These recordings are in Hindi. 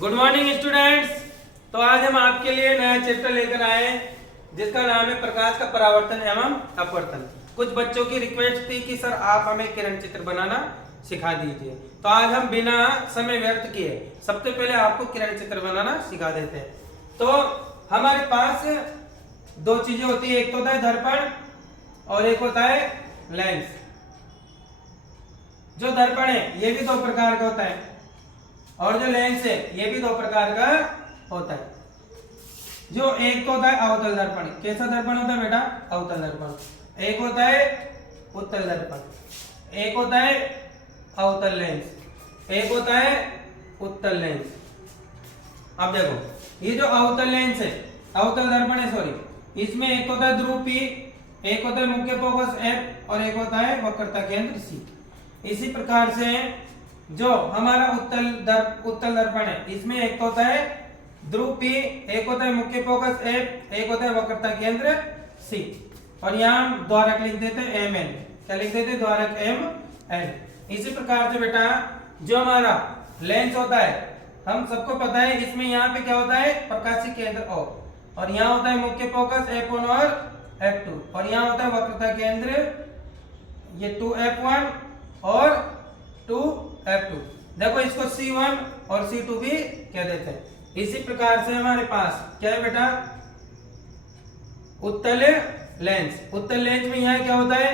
Good morning students. तो आज हम आपके लिए नया चैप्टर लेकर आए जिसका नाम है प्रकाश का परावर्तन एवं अपवर्तन। कुछ बच्चों की रिक्वेस्ट थी कि सर आप हमें किरण चित्र बनाना सिखा दीजिए, तो आज हम बिना समय व्यर्थ किए सबसे पहले आपको किरण चित्र बनाना सिखा देते हैं। तो हमारे पास दो चीजें होती है, एक तो होता है दर्पण और एक होता है लेंस। जो दर्पण है ये भी दो प्रकार का होता है और जो लेंस है ये भी दो प्रकार का होता है। जो एक तो होता है अवतल दर्पण। कैसा दर्पण होता है बेटा? अवतल दर्पण। एक होता है उत्तल दर्पण, एक होता है अवतल लेंस, एक होता है उत्तल लेंस। अब देखो ये जो अवतल लेंस है, अवतल दर्पण है सॉरी, इसमें एक होता है ध्रुव P, एक होता है मुख्य फोकस F और एक होता है वक्रता केंद्र C। इसी प्रकार से जो हमारा उत्तल दर्पण है, इसमें एक होता है ध्रुव P, एक होता है मुख्य फोकस F, एक होता है वक्रता केंद्र C और यहाँ हम द्वारक लिख देते हैं MN। क्या लिख देते हैं? द्वारक MN। इसी प्रकार से बेटा जो हमारा लेंस होता है, हम सबको पता है इसमें यहाँ पे क्या होता है? प्रकाशीय केंद्र O और यहाँ होता है मुख्य फोकस F1 और F2 और यहाँ होता है वक्रता केंद्र ये 2F1 और 2F2। देखो इसको C1 और C2 भी कह देते हैं। इसी प्रकार से हमारे पास क्या है बेटा? उत्तल लेंस। उत्तल लेंस में यहाँ क्या होता है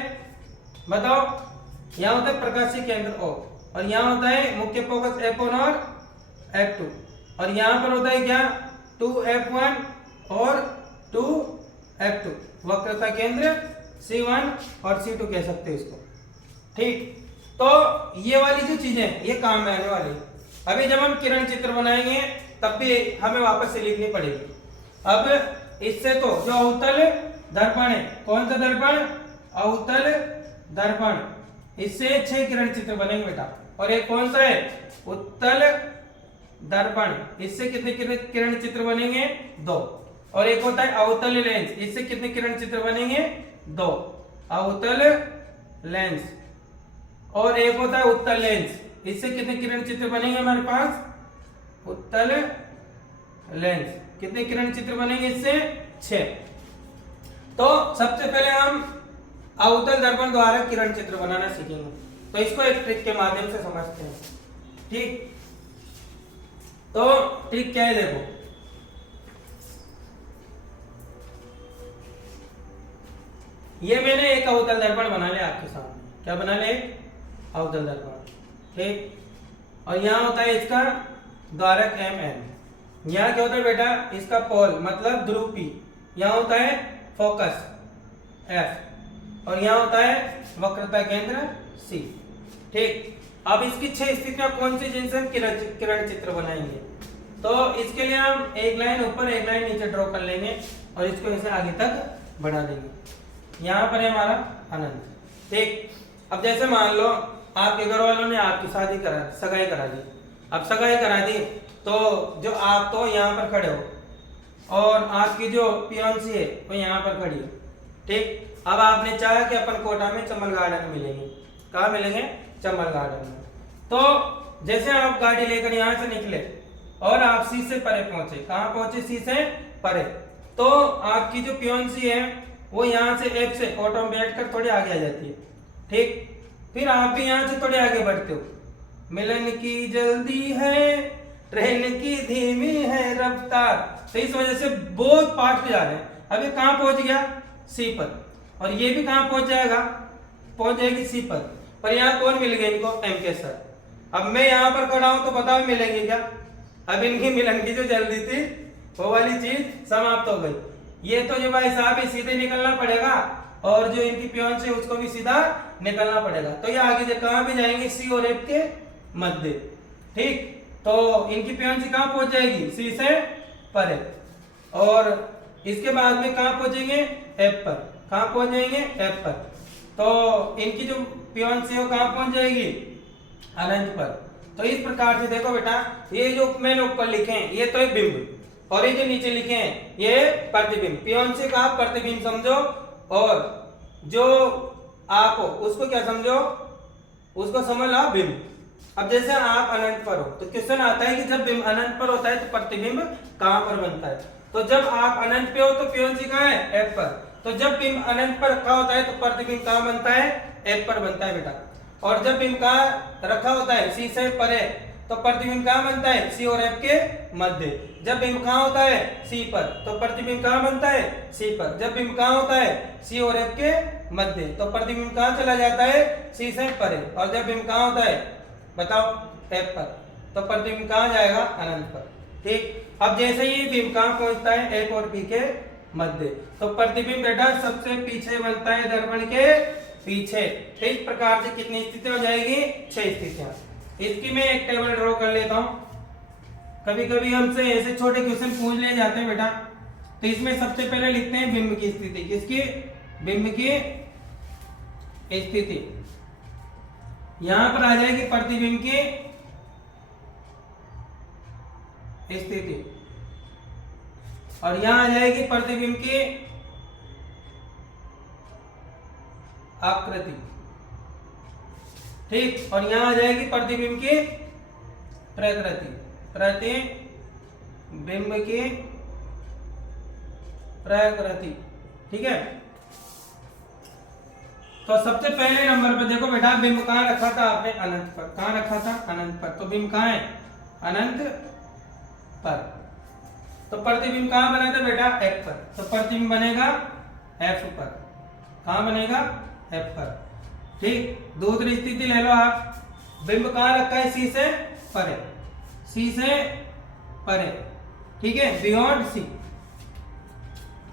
बताओ? यहाँ होता है प्रकाशीय केंद्र O और यहाँ होता है मुख्य फोकस F1 और F2 और यहाँ पर होता है क्या? 2F1 और 2F2। वक्रता केंद्र C1 और C2 कह सकते हो इसको। ठीक, तो ये वाली जो चीजें ये काम में आने वाली। अभी जब हम किरण चित्र बनाएंगे तब भी हमें वापस से लिखनी पड़ेगी। अब इससे तो जो अवतल दर्पण है, कौन सा दर्पण? अवतल दर्पण, इससे 6 किरण चित्र बनेंगे बेटा। और एक कौन सा है? उत्तल दर्पण, इससे कितने किरण चित्र बनेंगे? 2। और एक होता है अवतल लेंस, इससे कितने किरण चित्र बनेंगे? 2 अवतल लेंस। और एक होता है उत्तल लेंस, इससे कितने किरण चित्र बनेंगे हमारे पास? उत्तल लेंस। कितने किरण चित्र बनेंगे इससे? 6। तो सबसे पहले हम अवतल दर्पण द्वारा किरण चित्र बनाना सीखेंगे, तो इसको एक ट्रिक के माध्यम से समझते हैं। ठीक, तो ट्रिक क्या है देखो। ये मैंने एक अवतल दर्पण बना लिया आपके सामने। क्या बना लिया? अवतल दर्पण। ठीक, और यहाँ होता है इसका द्वारक MN। यहाँ क्या होता है बेटा? इसका पोल मतलब ध्रुव P। यहाँ होता है फोकस F और यहाँ होता है वक्रता केंद्र C। ठीक, अब इसकी 6 स्थितियां कौन सी जिनसे हम किरण चित्र बनाएंगे? तो इसके लिए हम एक लाइन ऊपर एक लाइन नीचे ड्रॉ कर लेंगे और इसको ऐसे आगे तक बढ़ा देंगे। यहाँ पर है हमारा अनंत। ठीक, अब जैसे मान लो आपके घर वालों ने आपकी सगाई करा दी। अब सगाई करा दी तो जो आप तो यहाँ पर खड़े हो और आपकी जो पियोंसी है वो यहाँ पर खड़ी है। ठीक, अब आपने चाहा कि अपन कोटा में चंबल गार्डन में मिलेंगे। कहाँ मिलेंगे? चंबल गार्डन में। तो जैसे आप गाड़ी लेकर यहाँ से निकले और आप सी से परे पहुंचे। कहाँ पहुंचे? सी से परे। तो आपकी जो पियोंसी है वो यहाँ से F से ऑटो में बैठकर थोड़ी आगे आ जाती है। ठीक, फिर आप भी यहाँ से थोड़े आगे बढ़ते हो। मिलन की जल्दी है, ट्रेन की धीमी है रफ्तार, तो इस वजह से बहुत फास्ट जा रहे हैं। अब ये कहाँ पहुंच गया? सी पर। और ये भी कहाँ पहुंच जाएगा? पहुंच जाएगी सी पर यहाँ कौन मिल गए इनको? M के सर। अब मैं यहाँ पर खड़ा हूं तो बताओ मिलेंगे क्या? अब इनकी मिलन की जो जल्दी थी वो वाली चीज समाप्त हो गई। ये तो जो भाई साहब है सीधे निकलना पड़ेगा और जो इनकी पियोंसी है उसको भी सीधा निकलना पड़ेगा। तो ये आगे कहाँ भी जाएंगे? सी और F के मध्य। ठीक, तो इनकी पियोंसी कहाँ पहुंच जाएगी? सी से परे। और इसके बाद में कहाँ पहुंचेंगे? F पर। कहाँ पहुंच जाएंगे? F पर। तो इनकी जो पियोंसी है वो कहाँ पहुंच जाएगी? अनंत पर। तो इस प्रकार से देखो बेटा, ये जो मैंने ऊपर लिखे हैं ये तो एक बिंब और ये जो नीचे लिखे हैं ये प्रतिबिंब। पियोंसी का आप प्रतिबिंब समझो और जो आप हो उसको क्या समझो? उसको समझ लो बिंब। अब जैसे आप अनंत पर हो तो क्वेश्चन आता है कि जब बिंब अनंत पर होता है तो प्रतिबिंब कहां पर बनता है। तो जब आप अनंत पे हो तो कौन सी कहां है, एफ पर। तो जब बिंब अनंत पर रखा होता है तो प्रतिबिंब कहां बनता है, एफ पर बनता है बेटा। और जब बिंब कहां रखा होता है, सी से परे, तो प्रतिबिंब कहां बनता है, सी और एफ के मध्य। जब बिंब कहां होता है, सी पर, तो प्रतिबिंब कहां बनता है, सी पर। जब बिंब कहां होता है, सी और एफ के मध्य, तो प्रतिबिंब कहां चला जाता है, सी से परे। और जब बिंब कहां होता है, बताओ, एफ पर, तो प्रतिबिंब कहां जाएगा, अनंत पर। ठीक। अब जैसे ही बिंब कहां पहुंचता है, एफ और बी के मध्य, तो प्रतिबिंब बेटा सबसे पीछे बनता है दर्पण के पीछे। तो इस प्रकार से कितनी स्थिति हो जाएगी, 6 स्थितियां। इसकी मैं एक टेबल ड्रॉ कर लेता हूं। कभी कभी हमसे ऐसे छोटे क्वेश्चन पूछ ले जाते हैं बेटा, तो इसमें सबसे पहले लिखते हैं बिंब की स्थिति। किसकी, बिंब की स्थिति। यहां पर आ जाएगी प्रतिबिंब की स्थिति, और यहां आ जाएगी प्रतिबिंब की आकृति। ठीक। और यहां आ जाएगी प्रतिबिंब की प्रकृति, प्रतिबिंब की प्रकृति। ठीक है। तो सबसे पहले नंबर पे देखो बेटा, बिंब कहां रखा था आपने, अनंत पर। कहां रखा था, अनंत पर। तो बिंब कहां है, अनंत पर। तो प्रतिबिंब कहां बना था बेटा, एफ पर। तो प्रतिबिंब बनेगा एफ पर। कहां बनेगा, एफ पर। ठीक। दूसरी स्थिति ले लो आप, बिंब कहां रखा है, सी से परे, सी से परे। ठीक है, बियॉन्ड सी।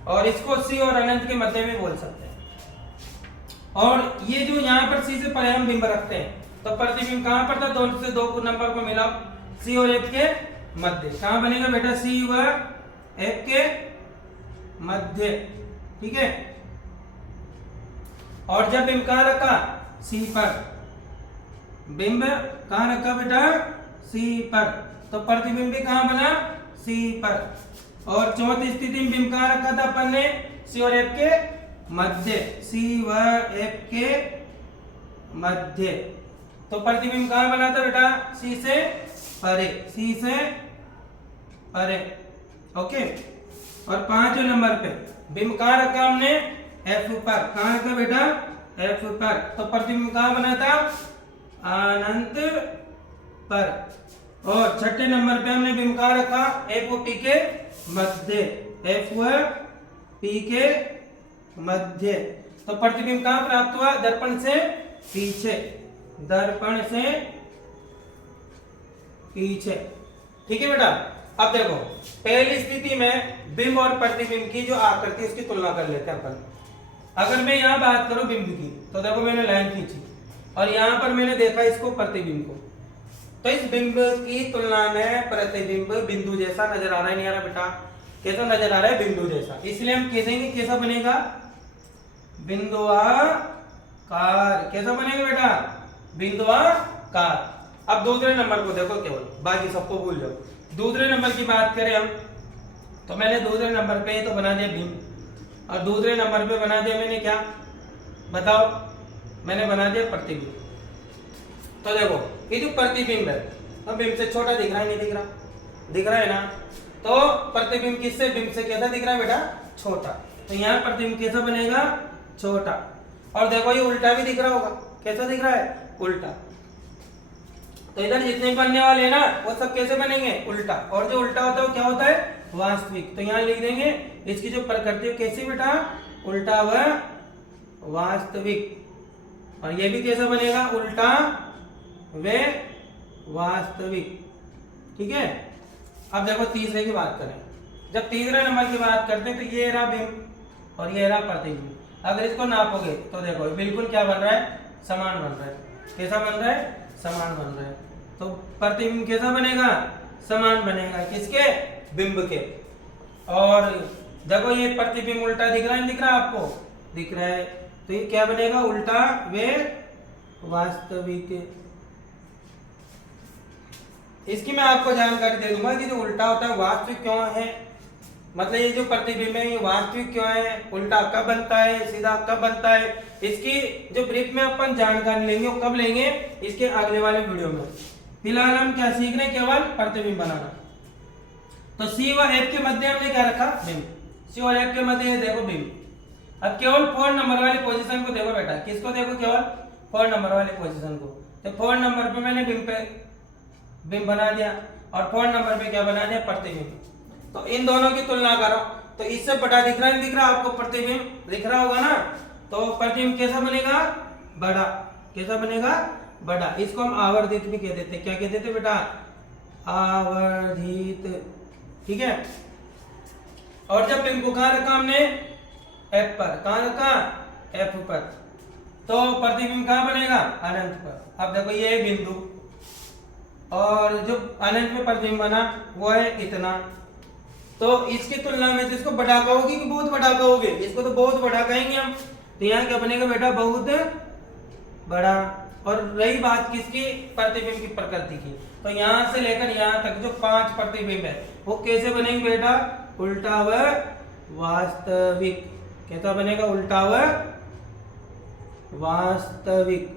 और इसको सी और अनंत के मध्य में बोल सकते हैं। और ये जो यहाँ पर सी से परे हम बिंब रखते हैं, तो प्रतिबिंब कहां पर था, दोनों से दो नंबर को मिला, सी और एफ के मध्य। कहां बनेगा बेटा, सी व एफ के मध्य। ठीक है। और जब बिंब कहां रखा, सी पर, बिंब कहां रखा बेटा, सी पर, तो प्रतिबिंब भी कहां बना, सी पर। और चौथी स्थिति में बिंब कहां रखा था अपन ने, सी और एफ के मध्य, सी व एफ के मध्य। तो प्रतिबिंब कहां बना था बेटा, सी से परे, सी से परे। ओके। और 5वें नंबर पे बिंब कहां रखा हमने, एफ पर। कहां रखा बेटा, एफ पर। तो प्रतिबिंब कहां बना था, अनंत पर। और 6ठे नंबर पे हमने बिंब कहां रखा, एफ और पी के मध्य, एफ व पी के मध्य। तो प्रतिबिंब कहां प्राप्त हुआ, दर्पण से पीछे, दर्पण से पीछे। ठीक है बेटा। अब देखो, पहली स्थिति में बिंब और प्रतिबिंब की जो आकृति उसकी तुलना कर लेते हैं अपन। अगर मैं यहां बात करूं बिंब की, तो देखो मैंने लाइन खींची और यहां पर मैंने देखा इसको प्रतिबिंब को, तो इस बिंब की तुलना में प्रतिबिंब बिंदु जैसा नजर आ रहा है, नहीं आ रहा बेटा, कैसा नजर आ रहा है, बिंदु जैसा। इसलिए हम कह देंगे कैसा बनेगा, बिंदुआकार। कैसा बनेगा बेटा, बिंदुआकार। अब दूसरे नंबर को देखो, केवल बाकी सबको भूल जाओ। दूसरे नंबर की बात करें हम, तो मैंने दूसरे नंबर पे तो बना दिया बिंब, और दूसरे नंबर पे बना दिया मैंने क्या, बताओ, मैंने बना दिया प्रतिबिंब। तो देखो ये जो प्रतिबिंब है, अब बिंब से छोटा दिख रहा है, नहीं दिख रहा, दिख रहा है ना। तो प्रतिबिंब किससे, बिंब से कैसा दिख रहा है बेटा, छोटा। तो यहाँ प्रतिबिंब कैसा बनेगा, छोटा। और देखो ये उल्टा भी दिख रहा होगा, कैसा दिख रहा है, उल्टा। तो इधर जितने बनने वाले हैं ना, वो सब कैसे बनेंगे, उल्टा। और जो उल्टा होता है वो क्या होता है, वास्तविक। तो यहाँ लिख देंगे इसकी जो प्रकृति कैसी बेटा, उल्टा व वास्तविक। और ये भी कैसा बनेगा, उल्टा व वास्तविक। ठीक है। अब देखो तीसरे की बात करें, जब तीसरे नंबर की बात करते हैं, तो ये रहा बिंब और ये रहा प्रतिबिंब। अगर इसको नापोगे तो देखो बिल्कुल क्या बन रहा है, समान बन रहा है। कैसा बन रहा है, समान बन रहा है। तो प्रतिबिंब कैसा बनेगा, समान बनेगा, किसके, बिंब के। और देखो ये प्रतिबिंब उल्टा दिख रहा है, दिख रहा है आपको, दिख रहा है। तो ये क्या बनेगा, उल्टा व वास्तविक। इसकी मैं आपको जानकारी दे दूंगा कि जो उल्टा होता है वास्तविक क्यों है, मतलब ये जो प्रतिबिंब है ये वास्तविक क्यों है, उल्टा कब बनता है, सीधा कब बनता है, इसकी जो ब्रीफ में अपन जानकारी लेंगे वो कब लेंगे, इसके अगले वाले वीडियो में। फिलहाल हम क्या सीख रहे हैं, केवल प्रतिबिंब बनाना। तो सी व एफ के मध्य हमने क्या रखा, बिंब। सी और एफ के मध्य देखो बिंब। अब केवल 4 नंबर वाली पोजीशन को देखो बेटा, किसको देखो, केवल 4 नंबर वाली पोजीशन को। तो 4 नंबर पे मैंने बिंब बना दिया और 4 नंबर पे क्या बना दिया, प्रतिबिंब। तो इन दोनों की तुलना करो, तो इससे बड़ा दिख रहा है, दिख रहा है आपको, प्रतिबिंब दिख रहा होगा ना। तो प्रतिबिंब कैसा बनेगा, बड़ा। कैसा बनेगा, बड़ा। इसको हम आवर्धित भी कह देते, क्या कह देते बेटा, आवर्धित। ठीक है। और जब बिंब को कहां रखा हमने, एफ पर। कहां रखा, एफ पर। तो प्रतिबिंब कहां बनेगा, अनंत पर। अब देखो ये बिंदु और जो अनंत में प्रतिबिंब बना वो है इतना। तो इसकी तुलना में इसको बड़ा कहोगे कि बहुत बड़ा कहोगे, इसको तो बहुत बड़ा कहेंगे हम। तो यहाँ क्या बनेगा बेटा, बहुत बड़ा। और रही बात किसकी, प्रतिबिंब की प्रकृति की, तो यहां से लेकर यहां तक जो 5 प्रतिबिंब है वो कैसे बनेंगे बेटा, उल्टा व वास्तविक। कैसा बनेगा, उल्टा व वास्तविक।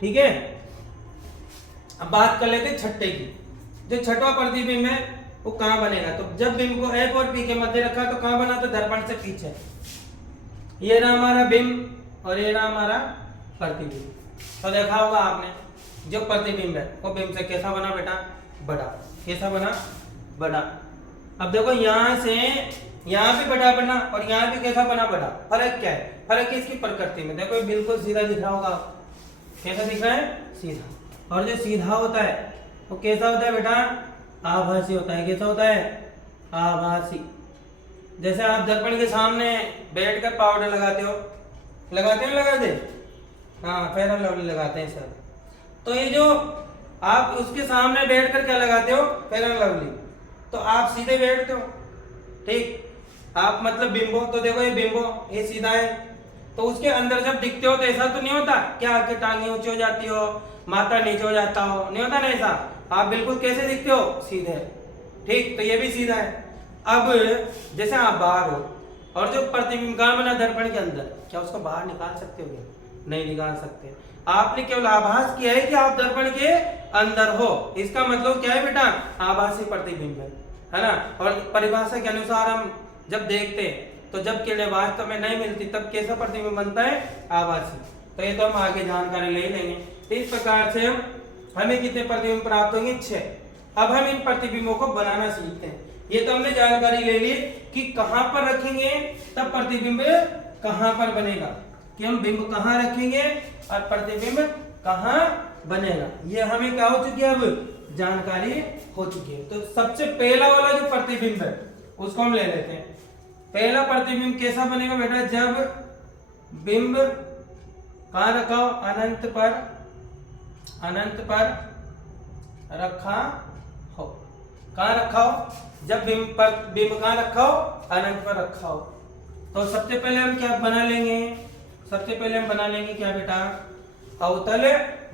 ठीक है। अब बात कर लेते हैं छठे की। जो छठवां प्रतिबिंब है वो कहां बनेगा, तो जब बिंब को एफ और पी के मध्य रखा तो कहां बना, तो दर्पण से पीछे। ये रहा हमारा बिंब और ये रहा हमारा प्रतिबिंब। तो देखा होगा आपने, जो प्रतिबिंब है वो बिंब से कैसा बना बेटा, बड़ा। कैसा बना, बड़ा। अब देखो यहां से यहां भी बड़ा बना और यहां भी कैसा बना, बड़ा। फर्क क्या है, फर्क है इसकी प्रकृति में। देखो बिल्कुल सीधा दिख रहा होगा, कैसा दिख रहा है, सीधा। और जो सीधा होता है वो कैसा होता है बेटा, आभासी होता है। कैसा होता है, आभासी। जैसे आप दर्पण के सामने बैठकर पाउडर लगाते हो, लगाते हो, लगाते, हाँ, फेयर एंड लवली लगाते हैं सर। तो ये जो आप उसके सामने बैठकर क्या लगाते हो, फेयर एंड लवली, तो आप सीधे बैठते हो। ठीक, आप मतलब बिंबो, तो देखो ये बिंबो, ये सीधा है। तो उसके अंदर जब दिखते हो तो ऐसा तो नहीं होता क्या आपकी टांगे ऊंची हो जाती हो, माथा नीचे हो जाता हो, नहीं होता ना ऐसा। आप बिल्कुल कैसे दिखते हो, सीधे। ठीक, तो ये भी सीधा है। अब जैसे आप बाहर हो और जो प्रतिबिंब कहां बना, दर्पण के अंदर, क्या उसको बाहर निकाल सकते हो, नहीं निकाल सकते। आपने केवल आभास किया है कि आप दर्पण के अंदर हो, इसका मतलब क्या है बेटा, आभासी प्रतिबिंब है ना। और परिभाषा के अनुसार हम जब देखते हैं तो जब किरणें वास्तव में नहीं मिलती तब कैसा प्रतिबिंब बनता है, आभासी। तो ये तो हम आगे जानकारी ले लेंगे। तो इस प्रकार से हमें कितने प्रतिबिंब प्राप्त होंगे, 6। अब हम इन प्रतिबिंबों को बनाना सीखते हैं। ये तो हमने जानकारी ले ली कि कहां पर रखेंगे तब प्रतिबिंब कहां पर बनेगा, कि हम बिंब कहां रखेंगे और प्रतिबिंब कहां बनेगा, ये हमें क्या हो चुकी है, अब जानकारी हो चुकी है। तो सबसे पहला वाला जो प्रतिबिंब है उसको हम ले लेते हैं। पहला प्रतिबिंब कैसा बनेगा बेटा, जब बिंब कहां रखा हो, अनंत पर रखा हो। कहां रखा हो, जब बिंब कहां रखा हो, अनंत पर रखा हो। तो सबसे पहले हम क्या बना लेंगे, सबसे पहले हम बना लेंगे क्या बेटा, अवतल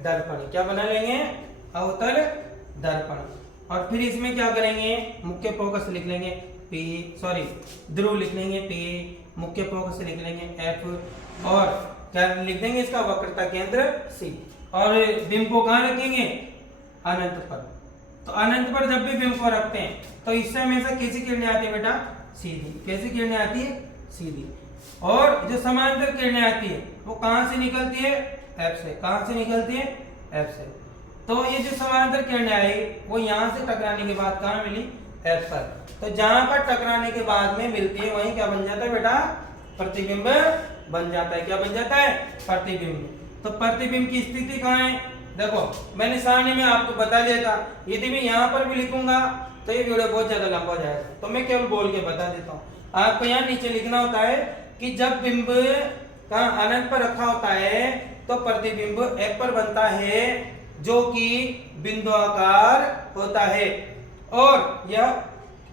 दर्पण। क्या बना लेंगे, अवतल दर्पण। और फिर इसमें क्या करेंगे, मुख्य फोकस लिख लेंगे P, ध्रुव लिख लेंगे P, मुख्य फोकस लिख लेंगे F, और क्या लिख देंगे, इसका वक्रता केंद्र C। और बिंब को कहां रखेंगे, अनंत पर। तो अनंत पर जब भी बिंब को रखते हैं तो इससे हमेशा कैसी किरणें आती है बेटा, सीधी। कैसी किरणें आती है, सीधी। और जो समांतर किरणें आती है वो कहां से निकलती है, F से। कहां से निकलती है, F से। तो ये जो समांतर किरणें आई वो यहां से टकराने के बाद कहां मिली, F पर। तो जहां पर टकराने के बाद में मिलती है वहीं क्या बन जाता है बेटा, प्रतिबिंब बन जाता है। क्या बन जाता है, प्रतिबिंब। तो प्रतिबिंब की स्थिति कहां है, देखो मैंने सामने में आपको बता दिया था। यदि मैं यहाँ पर भी लिखूंगा तो ये वीडियो बहुत ज्यादा लंबा हो जाएगा, तो मैं केवल बोल के बता देता हूँ। आपको यहाँ नीचे लिखना होता है कि जब बिंब का अनंत पर रखा होता है तो प्रतिबिंब F पर बनता है जो कि बिंदुआकार होता है। और यह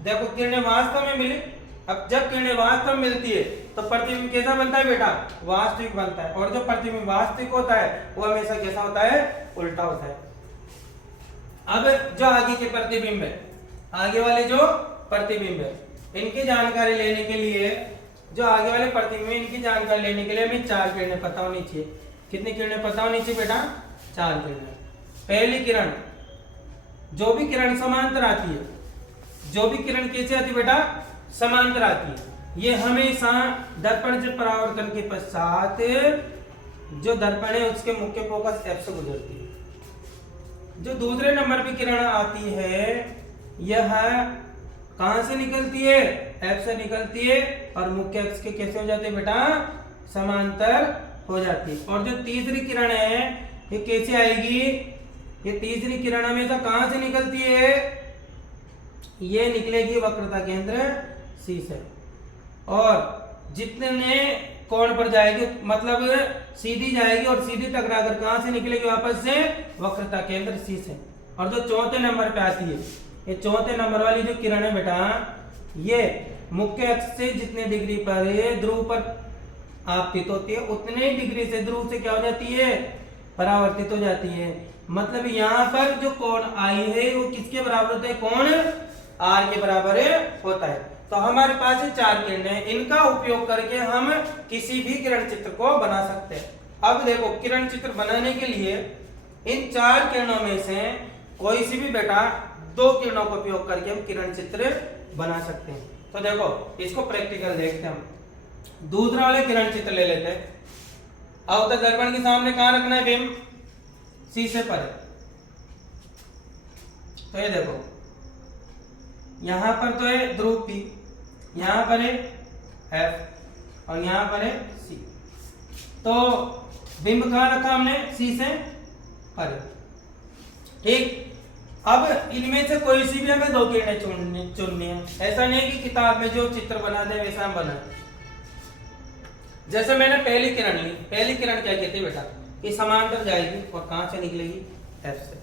देखो किरणें वास्तव में मिली। अब जब किरणें वास्तव में मिलती है तो प्रतिबिंब कैसा बनता है बेटा, वास्तविक बनता है। और जो प्रतिबिंब वास्तविक होता है वो हमेशा कैसा होता है, उल्टा होता है। अब जो आगे के प्रतिबिंब है, आगे वाले जो प्रतिबिंब है, इनकी जानकारी लेने के लिए जो आगे वाले प्रतिबिंब है इनकी जानकारी लेने के लिए हमें 4 किरणें पता होनी चाहिए। कितनी किरणें पता होनी चाहिए बेटा? 4 किरणें। पहली किरण, जो भी किरण समांतर आती है, जो भी किरण कैसे आती है बेटा? समांतर आती है। ये हमेशा दर्पण से परावर्तन के पश्चात जो दर्पण है उसके मुख्य फोकस F से गुजरती है। जो दूसरे नंबर पे किरण आती है यह कहां से निकलती है? F से निकलती है और मुख्य अक्ष के कैसे हो जाते हैं बेटा? समांतर हो जाती है। और जो तीसरी किरण है ये कैसे आएगी? ये तीसरी किरण हमेशा कहां से निकलती है? ये निकलेगी वक्रता केंद्र C से और जितने कोण पर जाएगी, मतलब सीधी जाएगी और सीधी टकराकर कहां से निकलेगी? वापस से वक्रता केंद्र C से। और जो चौथे नंबर पे आती है, ये चौथे नंबर वाली जो किरण है बेटा, ये मुख्य अक्ष से जितने डिग्री पर ध्रुव पर आपतित होती है उतने डिग्री से ध्रुव से क्या हो जाती है? परावर्तित हो जाती है। मतलब यहाँ पर जो कोण आई है वो किसके बराबर होता है? कोण R के बराबर होता है। तो हमारे पास ये 4 किरणें, इनका उपयोग करके हम किसी भी किरण चित्र को बना सकते हैं। अब देखो, किरण चित्र बनाने के लिए इन 4 किरणों में से कोई सी भी बेटा 2 किरणों का उपयोग करके हम किरण चित्र बना सकते हैं। तो देखो, इसको प्रैक्टिकल देखते हैं हम। दूसरा वाले किरण चित्र ले लेते हैं। अवतल दर्पण के सामने कहां रखना है बिंब? C से परे। तो ये देखो, यहां पर तो है ध्रुव P, यहां पर है F और यहां पर है C। तो बिंब कहां रखा हमने? C से परे। ठीक। अब इनमें से कोई सी भी हमें 2 किरणें चुननी है। ऐसा नहीं है कि किताब में जो चित्र बना दे वैसा हम बनाए। जैसे मैंने पहली किरण ली, पहली किरण क्या कहती है बेटा? कि समांतर जाएगी और कहां से निकलेगी? F से।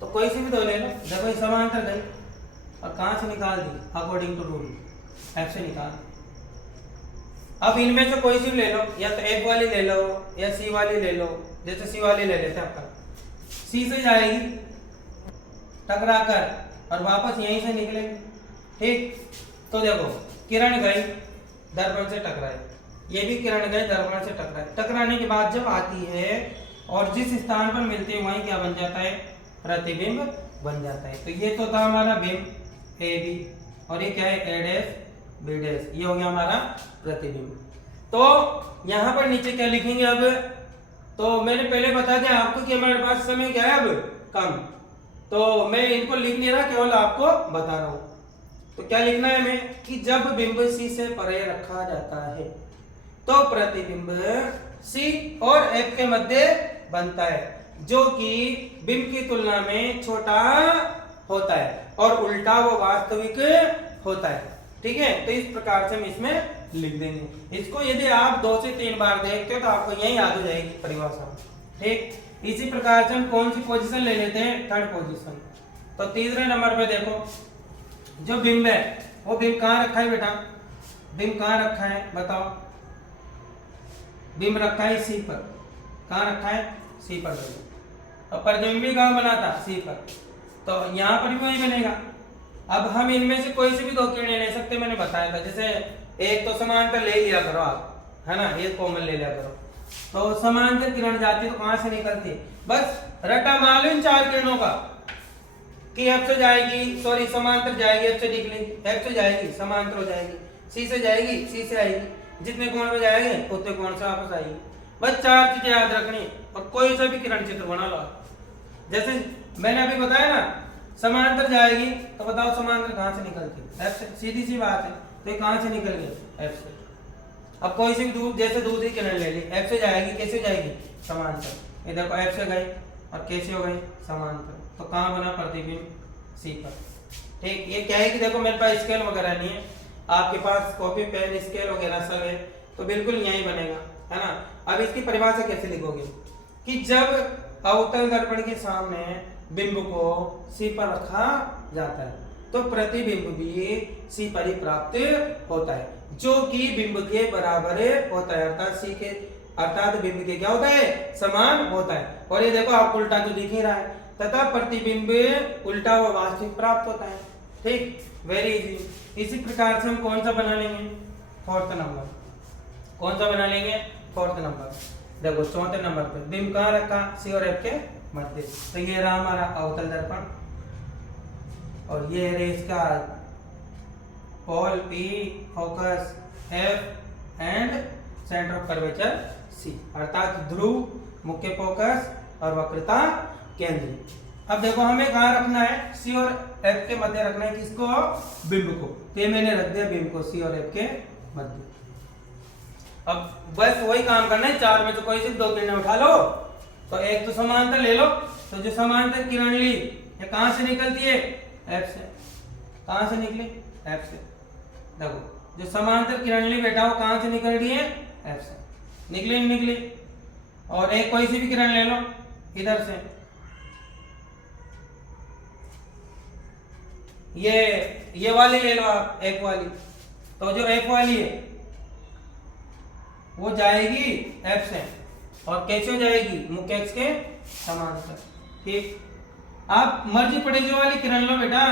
तो कोई सी भी 2 ले लो। देखो, समांतर गई और कहां से निकाल दी? अकॉर्डिंग टू रूल F से निकाल। अब इनमें से कोई सी भी ले लो, या तो F वाली ले लो या C वाली ले लो। जैसे C वाली ले लेते हैं आपका, C से जाएगी टकराकर और वापस यहीं से निकलेगी। ठीक। तो देखो, किरण गई दर्पण से टकराई, ये भी किरण गई दर्पण से टकराई। टकराने के बाद जब आती है और जिस स्थान पर मिलती है वहीं क्या बन जाता है? प्रतिबिंब बन जाता है। तो ये तो था हमारा बिंब AB और ये क्या है? A dash B dash. ये हो गया हमारा प्रतिबिंब। तो यहां पर नीचे क्या लिखेंगे अब? तो मैंने पहले बता दिया आपको कि हमारे पास समय क्या है अब? कम। तो मैं इनको लिख नहीं रहा, केवल आपको बता रहा हूं। तो क्या लिखना है हमें? कि जब बिंब C से परे रखा जाता है तो प्रतिबिंब C और F के मध्य बनता है, जो कि बिंब की तुलना में छोटा होता है और उल्टा वो वास्तविक होता है। ठीक है। तो इस प्रकार से हम इसमें लिख देंगे। इसको यदि आप 2 से 3 बार देखते हो तो आपको यही याद हो जाएगी परिभाषा। ठीक। इसी प्रकार से हम कौन सी पोजीशन ले लेते हैं? 3rd position. तो तीसरे नंबर पे देखो, जो बिंब है वो बिंब कहां रखा है बेटा? बिंब कहां रखा है बताओ? बिंब रखा है C पर। कहां रखा है? C पर। और प्रतिबिंब भी कहां बना था? C पर। तो यहां पर भी वही बनेगा। अब हम इनमें से कोई से भी 2 किरणें ले सकते, मैंने बताया था। जैसे एक तो समांतर ले लिया करो आप, है ना, एक कॉमन ले लिया करो। तो समांतर किरण जाती है तो कहां से निकलती है? बस रटा मान लो इन 4 किरणों का कि F से जाएगी, सॉरी समांतर जाएगी, F से निकलेगी, F से जाएगी समांतर हो जाएगी, C से जाएगी, C से आएगी, जितने कोण पे जाएंगे उतने कोण से वापस आएगी। बस 4 चीजें याद रखनी और कोई सा भी किरण चित्र बना लो। जैसे मैंने अभी बताया ना, समांतर जाएगी तो बताओ समांतर कहां से निकलती है? F से। सीधी सी बात है। तो ये कहां से निकल गई? F से। अब कोई सी भी जैसे दूसरी किरण ले ली, F से जाएगी, कैसे जाएगी? समांतर। ये देखो F से गई और कैसे हो गई? समांतर। तो कहां बना प्रतिबिंब? C पर। ठीक। ये क्या है कि देखो मेरे पास स्केल वगैरह नहीं है, आपके पास कॉपी पेन स्केल वगैरह सब है, तो बिल्कुल यही बनेगा, है ना। अब इसकी परिभाषा कैसे लिखोगे? कि जब अवतल दर्पण के सामने बिंब को C पर रखा जाता है तो प्रतिबिंब भी C पर ही प्राप्त होता है, जो कि बिंब के बराबर होता है, अर्थात बिंब के क्या होता है? समान होता है। और ये देखो आपको उल्टा तो दिख ही रहा है, तथा प्रतिबिंब उल्टा व वास्तविक प्राप्त होता है। ठीक। Very easy. इसी प्रकार से हम कौन सा बना लेंगे? 4th number. कौन सा बना लेंगे? 4th number. देखो 4थे नंबर पे बिंब कहाँ रखा? सी और एफ के मध्य। तो ये रहा हमारा अवतल दर्पण, और ये है इसका pole P, focus F and centre of curvature C, अर्थात ध्रुव, मुख्य फोकस और वक्रता केंद्र। अब देखो हमें कहाँ रखना है? सी और एफ के मध्य रखना है। किसको? बिंब को। तो ये मैंने रख दिया बिंब को सी और एफ के मध्य। अब बस वही काम करना है, 4 में से कोई सिर्फ 2 किरणें उठा लो। तो एक तो समांतर ले लो, तो जो समांतर किरण ली ये कहां से निकलती है? एफ से। कहां से निकली? एफ से। देखो जो समांतर किरण ली बेटा वो कहां से निकल रही है? एफ से। निकली नहीं निकली? और एक कोई सी भी किरण ले लो इधर से, ये वाली ले लो आप, एफ वाली। तो जो एफ वाली है वो जाएगी एफ से, और कैसे जाएगी? मुख्य अक्ष के समांतर। ठीक, आप मर्जी पड़े जो वाली किरण लो बेटा।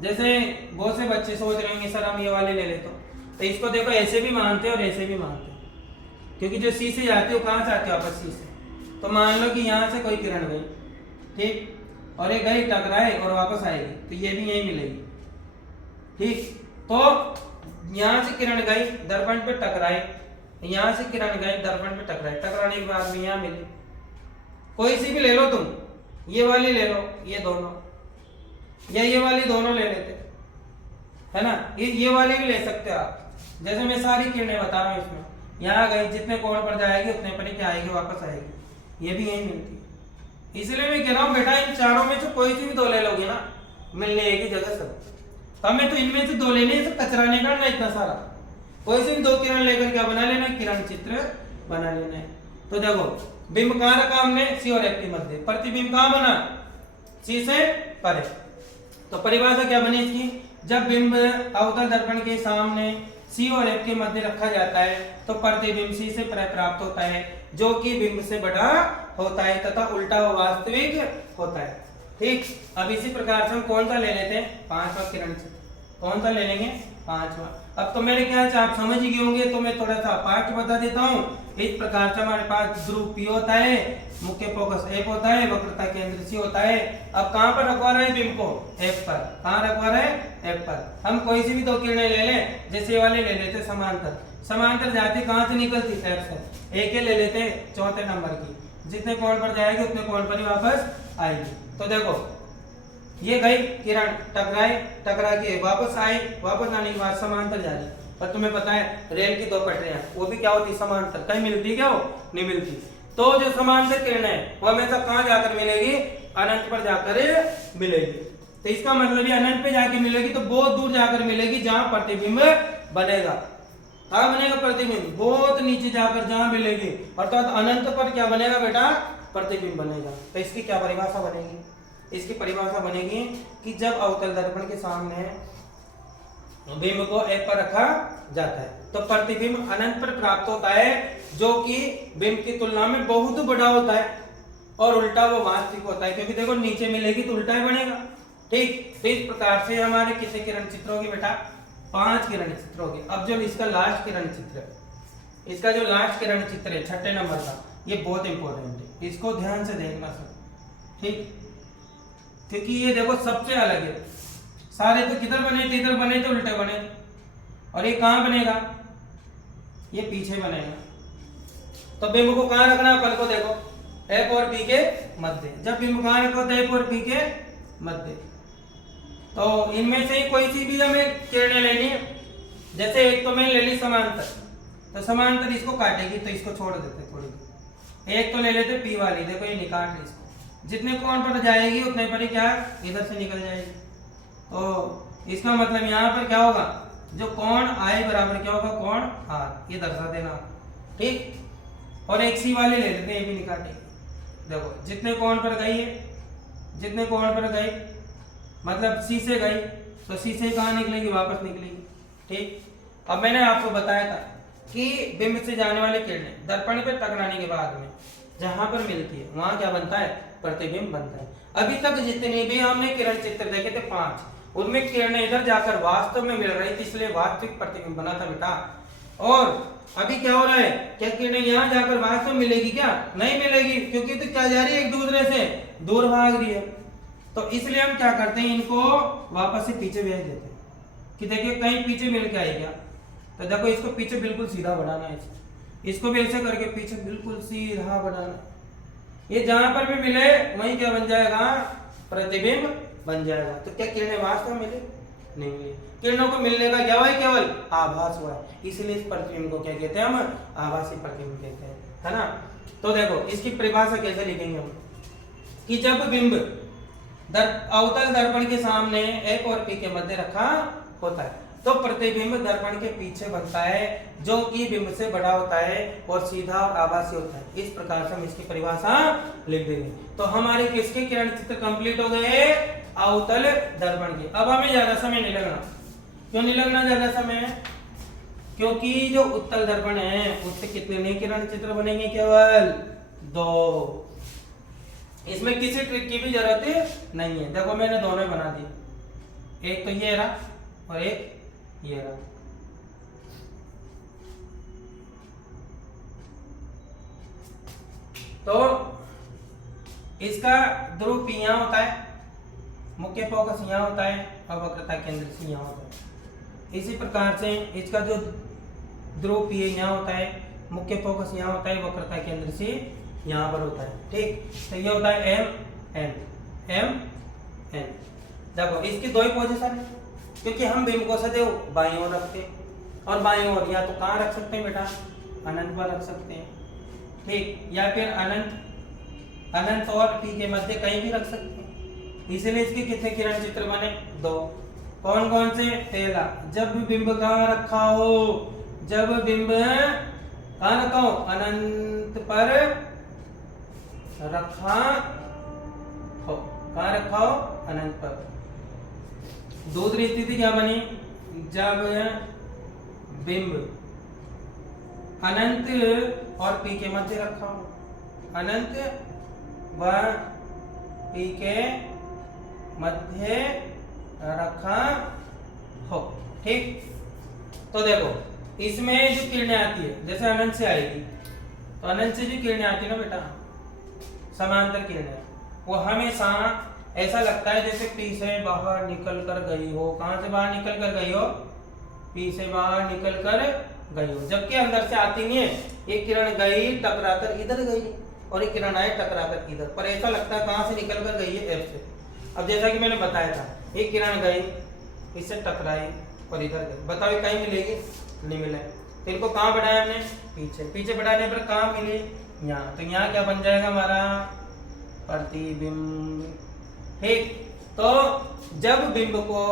जैसे बहुत से बच्चे सोच रहे होंगे सर हम ये वाले ले लेते, तो इसको देखो ऐसे भी मानते हैं और ऐसे भी मानते हैं, क्योंकि जो सी से जाती है वो कहां से आती है? वापस सी से। तो मान लो कि यहाँ से कोई किरण गई, ठीक, और ये गई टकराए और वापस आएगी, तो ये भी यही मिलेगी। ठीक, तो यहाँ से किरण गई दर्पण पे टकराए, यहाँ से किरण गई दर्पण पे टकराए, टकराने के बाद में यहाँ मिली। कोई सी भी ले लो तुम, ये वाली ले लो, ये दोनों, या ये वाली दोनों ले लेते, है ना। ये वाली भी ले सकते हो आप। जैसे मैं सारी किरणें बता रहा हूँ इसमें, यहाँ गई जितने कोण पर जाएगी उतने पर ही क्या आएगी? वापस आएगी। ये भी यही मिलती है। इसलिए मैं कह रहा हूँ बेटा इन चारों में से कोई सी भी 2 ले लोगे ना, मिलने एक ही जगह सब। तो हमें तो इनमें से 2 लेने, इसे कचरा नहीं करना इतना सारा। कोई से भी 2 किरण लेकर क्या बना लेना? किरण चित्र बना लेना है। तो देखो बिंब कहाँ रखा हमने? सी और एफ के मध्य। प्रतिबिंब कहाँ बना? सी से परे। तो परिभाषा क्या बनी इसकी? जब बिंब अवतल दर्पण के सामने सी और एफ के मध्य रखा जाता है तो प्रतिबिंब सी से परे प्राप्त होता है, जो कि बिंब से बड़ा होता है तथा उल्टा व वास्तविक होता है। ठीक, अब इसी प्रकार से हम कौन सा ले लेते हैं? 5वां किरण चित्र। कौन सा ले लेंगे? 5वां। अब तो मेरे ख्याल से आप समझ ही गए होंगे, तो मैं थोड़ा सा पाठ बता देता हूँ। इस प्रकार से हमारे पास ध्रुव पी होता है, मुख्य फोकस एफ होता है, वक्रता केंद्र सी होता है। अब कहाँ पर रखवा रहे हैं बिंब को? एफ पर। कहाँ रखवा रहे हैं? एफ पर। हम कोई सी भी 2 किरणें ले लें, जैसे वाले ले लेते समांतर। समांतर जाती कहाँ से निकलती? एफ से। एक ही ले लेते 4थे नंबर की, जितने कोण पर जाएगी उतने कोण पर ही वापस आएगी। तो देखो ये गई किरण, टकराए, टकरा के वापस आई, वापस आने के बाद समांतर जा रही। पर तुम्हें पता है रेल की 2 पटरियां, वो भी क्या होती? समांतर। कहीं मिलती क्या? वो नहीं मिलती। तो जो समांतर किरण है वो हमेशा कहाँ जाकर मिलेगी? अनंत पर जाकर मिलेगी। तो इसका मतलब ये अनंत पे जाके मिलेगी तो बहुत दूर जाकर मिलेगी, जहां प्रतिबिंब बनेगा। कहाँ बनेगा प्रतिबिंब? बहुत नीचे जाकर जहां मिलेगी, अर्थात अनंत पर क्या बनेगा बेटा? प्रतिबिंब बनेगा। तो इसकी क्या परिभाषा बनेगी? इसकी परिभाषा बनेगी कि जब अवतल दर्पण के सामने बिंब को एफ पर रखा जाता है तो प्रतिबिंब अनंत पर प्राप्त होता है, जो कि बिंब की तुलना में बहुत बड़ा होता है और उल्टा वो वास्तविक होता है, क्योंकि देखो नीचे मिलेगी तो उल्टा ही बनेगा। ठीक, तो इस प्रकार से हमारे कितने किरण चित्र होगी बेटा? 5 किरण चित्र होगी। अब जो इसका लास्ट किरण चित्र है, इसका जो लास्ट किरण चित्र है 6ठे नंबर का, ये बहुत इंपॉर्टेंट है, इसको ध्यान से देखना सब। ठीक, क्योंकि ये देखो सबसे अलग है। सारे तो किधर बने थे? इधर बने थे, उल्टे बने। और ये कहां बनेगा? ये पीछे बनेगा। तो बिंब को कहां रखना? पल को देखो, एफ और पी के मध्य। जब बिंब कहां रखो? तो एफ और पी के मध्य। तो इनमें से ही कोई सी भी हमें किरणें लेनी है। जैसे एक तो मैंने ले ली समांतर, तो समांतर इसको काटेगी तो इसको छोड़ देते थोड़ी। एक तो ले लेते पी वाली, देखो ये निकाट है इसको, जितने कोण पर जाएगी उतने पर ही क्या इधर से निकल जाएगी। तो इसका मतलब यहाँ पर क्या होगा? जो कोण आई बराबर क्या होगा? कोण आर, ये दर्शा देना। ठीक, और एक सी वाले ले लेते हैं, ये भी निकाटेगी। देखो जितने कोण पर गई है, जितने कोण पर गई मतलब सी से गई, तो सी से कहाँ निकलेगी? वापस निकलेगी। ठीक, अब मैंने आपको बताया था कि बिंब से जाने वाली किरणें दर्पण पे टकराने के बाद में जहां पर मिलती है वहां क्या बनता है? प्रतिबिंब बनता है। अभी तक जितने भी हमने किरण चित्र देखे थे 5, उनमें किरणें इधर जाकर वास्तव में मिल रही थी, इसलिए वास्तविक प्रतिबिंब बना था बेटा। और अभी क्या हो रहा है, क्या किरणें यहाँ जाकर वास्तव में मिलेगी क्या, नहीं मिलेगी, क्योंकि तो क्या जा रही है एक दूसरे से दूर भाग रही है। तो इसलिए हम क्या करते हैं, इनको वापस से पीछे भेज देते हैं कि देखिए कहीं पीछे मिल के आई क्या। तो देखो इसको पीछे बिल्कुल सीधा बढ़ाना है, इसको भी ऐसे करके पीछे बिल्कुल सीधा बढ़ाना, ये जहां पर भी मिले वहीं क्या बन जाएगा, प्रतिबिंब बन जाएगा। तो क्या किरणें वास्तव में मिले, नहीं मिले, किरणों को मिलने का क्या हुआ है, केवल आभास हुआ है, इसलिए इस प्रतिबिंब को क्या कहते हैं, हम आभासी प्रतिबिंब कहते हैं, है ना। तो देखो इसकी परिभाषा कैसे लिखेंगे हम, कि जब बिंब अवतल दर्पण के सामने F और P के मध्य रखा होता है तो प्रतिबिंब दर्पण के पीछे बनता है, जो कि बिंब से बड़ा होता है और सीधा और आभासी होता है। इस प्रकार से हम इसकी परिभाषा लिख देंगे। तो हमारे किसके किरण चित्र कंप्लीट हो गए, अवतल दर्पण के। अब हमें ज्यादा समय नहीं लगना, क्यों नहीं लगना ज्यादा समय, क्योंकि जो उत्तल दर्पण है उससे कितने किरण चित्र बनेंगे, केवल 2। इसमें किसी ट्रिक की भी जरूरत नहीं है। देखो मैंने दोनों बना दिए, एक तो ये रहा और एक ये रहा। तो इसका ध्रुव P यहाँ होता है, मुख्य फोकस यहाँ होता है और वक्रता केंद्र से यहाँ होता है। इसी प्रकार से इसका जो ध्रुव P यहाँ होता है, मुख्य फोकस यहाँ होता है, वक्रता केंद्र से यहाँ पर होता है, ठीक। तो ये होता है M N। देखो इसकी दो ही पोजीशन है, क्योंकि हम बिंब को सदैव बाईं ओर रखते हैं, और बाईं ओर या तो कहाँ रख सकते हैं बेटा, अनंत पर रख सकते हैं, ठीक, या फिर अनंत और P के मध्य कहीं भी रख सकते हैं। इसलिए इसके कितने किरण चित्र बने, 2। कौन कौन से, पहला जब बिंब कहाँ रखा हो, जब बिंब कहाँ रखा हो, अनंत पर रखा हो, कहाँ रखा हो, अनंत पर। दूसरी स्थिति क्या बनी, जब बिंब अनंत और P के मध्य रखा हो, अनंत व P के मध्य रखा हो, ठीक। तो देखो इसमें जो किरणें आती है, जैसे अनंत से आएगी, तो अनंत से जो किरणें आती है ना बेटा, समांतर किरणें, वो हमेशा ऐसा लगता है जैसे P से बाहर निकल कर गई हो। कहां से बाहर निकल कर गई हो, P से बाहर निकल कर गई हो, जबकि अंदर से आती नहीं है। एक किरण गई टकराकर इधर गई और एक किरण आई टकराकर इधर, पर ऐसा लगता है कहां से निकल कर गई है, F से। अब जैसा कि मैंने बताया था, एक किरण गई, इससे टकराई और इधर गई, बताओ कहीं मिलेगी, नहीं मिला। तो इनको कहां बढ़ाया हमने, पीछे। पीछे बढ़ाने पर कहां मिली, यहाँ। तो यहाँ क्या बन जाएगा हमारा, प्रतिबिंब, ठीक। तो जब बिंब को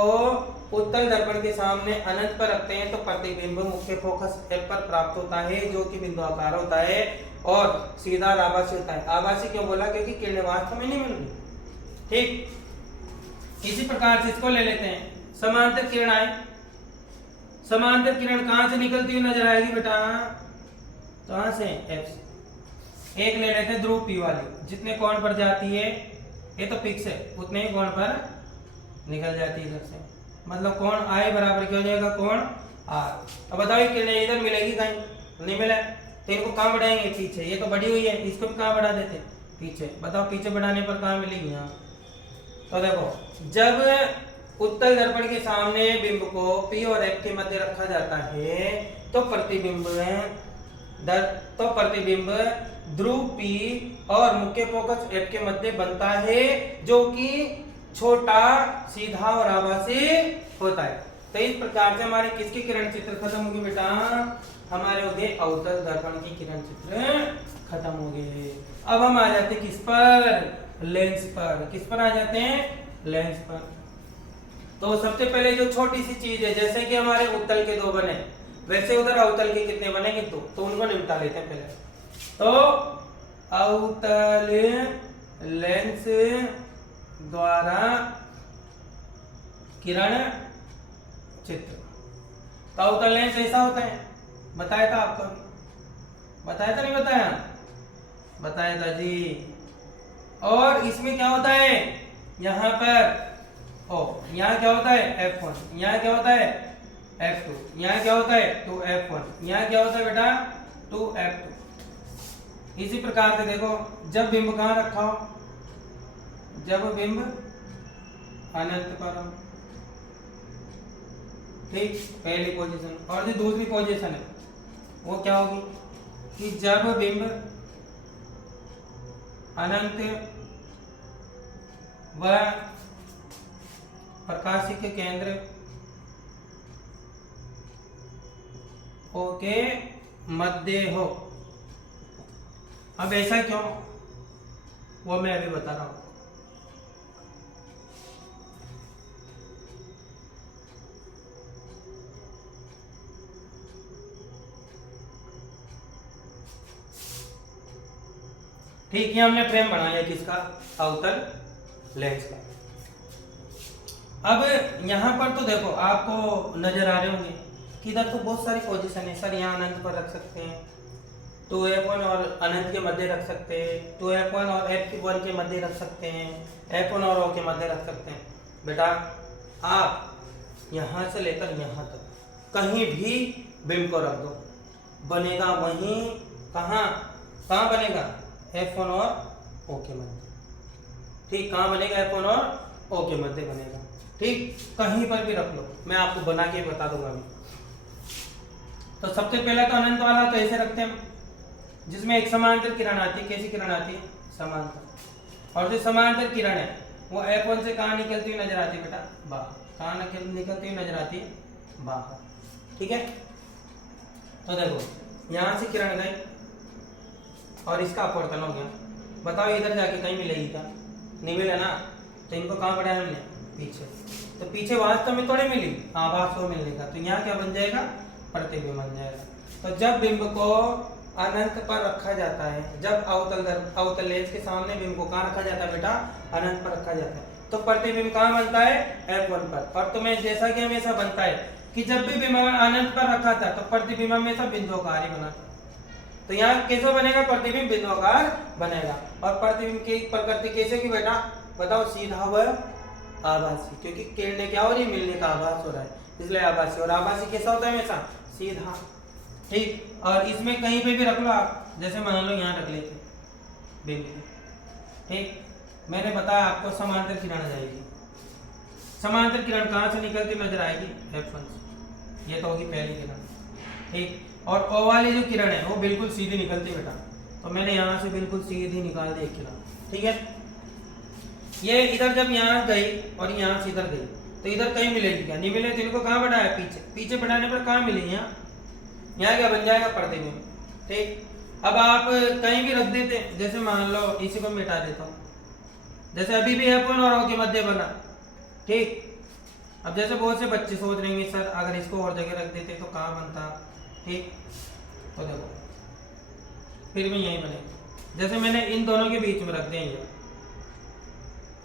उत्तल दर्पण के सामने अनंत पर रखते हैं तो प्रतिबिंब मुख्य फोकस F पर प्राप्त होता है, जो कि बिंदुआकार होता है और सीधा आभासी होता है। आभासी क्यों बोला, क्योंकि किरणें वास्तव में नहीं मिल रही, ठीक। इसी प्रकार से इसको ले लेते हैं, समांतर किरण आए, समांतर किरण कहां से निकलती हुई नजर आएगी बेटा, कहां से, F से। एक ले लेते हैं ध्रुव P वाली, जितने कोण पर जाती है, ये तो फिक्स है, उतने ही कोण पर निकल जाती है इधर से, मतलब कोण I बराबर क्या हो जाएगा, कोण R। अब बताओ किरणें इधर मिलेगी, कहीं नहीं मिला, तो इनको कहाँ बढ़ाएंगे, पीछे। ये तो बढ़ी हुई है, इसको भी कहाँ बढ़ा देते, पीछे। बताओ पीछे बढ़ाने पर कहाँ मिलेगी, यहाँ। तो देखो जब उत्तल दर्पण के सामने बिंब को P और F के मध्य रखा जाता है तो प्रतिबिंब ध्रुव P और मुख्य फोकस F के मध्य बनता है, जो कि छोटा, सीधा और आभासी होता है। तो इस प्रकार से हमारे किसके किरण चित्र खत्म हो गए बेटा, हमारे हो गए अवतल दर्पण के किरण चित्र खत्म हो गए। अब हम आ जाते हैं किस पर, लेंस पर। किस पर आ जाते हैं, लेंस पर। तो सबसे पहले जो छोटी सी चीज है, जैसे कि हमारे उत्तल के 2 बने, वैसे उधर अवतल के कितने बनेंगे, 2। तो उनको निपटा लेते हैं पहले। तो अवतल लेंस द्वारा किरण चित्र। तो अवतल लेंस ऐसा होता है, बताया था आपको, बताया था नहीं बताया, बताया था जी। और इसमें क्या होता है, यहाँ पर यहाँ क्या होता है F1, यहाँ क्या होता है F2, यहाँ क्या होता है 2F1, यहाँ क्या होता है बेटा 2F2। इसी प्रकार से देखो, जब बिंब कहाँ रखा हो, जब बिंब अनंत पर हो, ठीक, पहली पोजीशन। और जो दूसरी पोजीशन है वो क्या होगी कि जब बिंब अनंत व प्रकाशिक केंद्र O के मध्य हो। अब ऐसा क्यों, वो मैं अभी बता रहा हूं। ठीक है, हमने फ्रेम बनाया किसका, अवतल लेंस का। अब यहां पर तो देखो आपको नजर आ रहे होंगे कि इधर तो बहुत सारी पोजीशन है सर। यहाँ अनंत पर रख सकते हैं, 2F1 और अनंत के मध्य रख सकते हैं, 2F1 और F1 के मध्य रख सकते हैं, F1 और O के मध्य रख सकते हैं। बेटा आप यहाँ से लेकर यहाँ तक कहीं भी बिंब को रख दो, बनेगा वहीं, कहाँ कहाँ बनेगा, F1 और O के मध्य। ठीक, कहाँ बनेगा, F1 और O के मध्य बनेगा। ठीक, कहीं पर भी रख लो, मैं आपको बना के बता दूंगा अभी। तो सबसे पहला तो अनंत वाला तो ऐसे रखते हैं, जिसमें एक समांतर किरण आती है। कैसी किरण आती है, समांतर। और जो समांतर किरण है वो F1 से कहाँ निकलती हुई नजर आती है बेटा, बाहर। कहाँ निकलती हुई नजर आती है, बाहर। ठीक है, तो देखो यहाँ से किरण गई और इसका अपवर्तन हो गया। बताओ इधर जाके कहीं मिलेगी क्या, नहीं मिले ना, तो इनको कहाँ बढ़ाया हमने, पीछे। तो पीछे वास्तव में थोड़ी मिली, आभास हो मिलने का, तो यहाँ क्या बन जाएगा, प्रतिबिंब बन जाएगा। तो जब बिंब को अनंत पर रखा जाता है, जब अवतल लेंस के सामने बिंब को कहाँ रखा जाता है बेटा, अनंत पर रखा जाता है, तो प्रतिबिंब कहाँ बनता है, F1 पर। और तुम्हें जैसा कि हमेशा बनता है कि जब भी बिंब अनंत पर रखा था तो प्रतिबिंब हमेशा बिंदुआकार ही बना। तो यहाँ कैसे बनेगा, प्रतिबिंब बिंदुआकार बनेगा। और प्रतिबिंब की प्रकृति कैसे की बेटा, बताओ, सीधा व आभासी, क्योंकि किरणें क्या हो रही है, मिलने का आभास हो रहा है, इसलिए आभासी। और आभासी कैसा होता है, हमेशा सीधा। ठीक, और इसमें कहीं पे भी रख लो आप, जैसे मान लो यहाँ रख लेते बिंब। ठीक, मैंने बताया आपको समांतर किरण जाएगी। समांतर किरण कहाँ से निकलती नजर आएगी, F1 से। ये तो होगी पहली किरण। ठीक, और O वाली जो किरण है वो बिल्कुल सीधी निकलती बेटा, तो मैंने यहाँ से बिल्कुल सीधी निकाल दी एक किरण। ठीक है, ये इधर जब यहाँ गई और यहाँ से इधर गई, तो इधर कहीं मिलेगी क्या, नहीं मिले, तो इनको कहाँ बढ़ाया, पीछे। पीछे बढ़ाने पर कहाँ मिलेगी, यहाँ। यहाँ क्या बन जाएगा, प्रतिबिंब। ठीक, अब आप कहीं भी रख देते, जैसे मान लो इसी को मिटा देता हूँ, जैसे अभी भी F1 और O के मध्य बना। ठीक, अब जैसे बहुत से बच्चे सोच रहे हैं सर अगर इसको और जगह रख देते तो कहाँ बनता। ठीक, तो देखो फिर भी यही बनेगा, जैसे मैंने इन दोनों के बीच में रख दिया ये,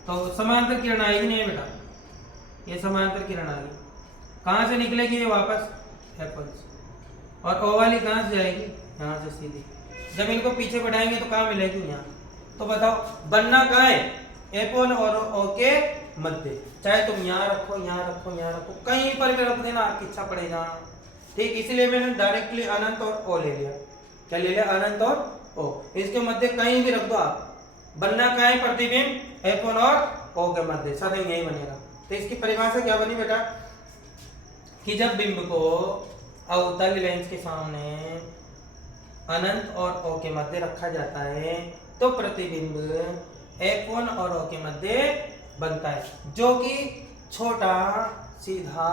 तो समांतर किरण आएगी नहीं बेटा, ये समांतर किरण आ गई। कहाँ से निकलेगी ये, वापस F1 से। और O वाली कहाँ से जाएगी, यहाँ से सीधी। जब इनको पीछे बढ़ाएंगे तो कहाँ मिलेगी, यहाँ। तो बताओ बनना कहाँ है, F1 और O के मध्य। चाहे तुम यहाँ रखो, यहाँ रखो, यहाँ रखो, कहीं पर भी रख देना, आपकी इच्छा पड़ेगा। ठीक, इसलिए मैंने डायरेक्टली अनंत और O ले लिया। क्या ले लिया, अनंत और O। इसके मध्य कहीं भी रख दो आप, बनना कहाँ है, प्रतिबिंब F1 और O के मध्य, सदैव यही बनेगा। तो इसकी परिभाषा क्या बनी बेटा, कि जब बिंब को अवतल लेंस के सामने अनंत और O के मध्य रखा जाता है तो प्रतिबिंब F1 और O के मध्य बनता है, जो कि छोटा, सीधा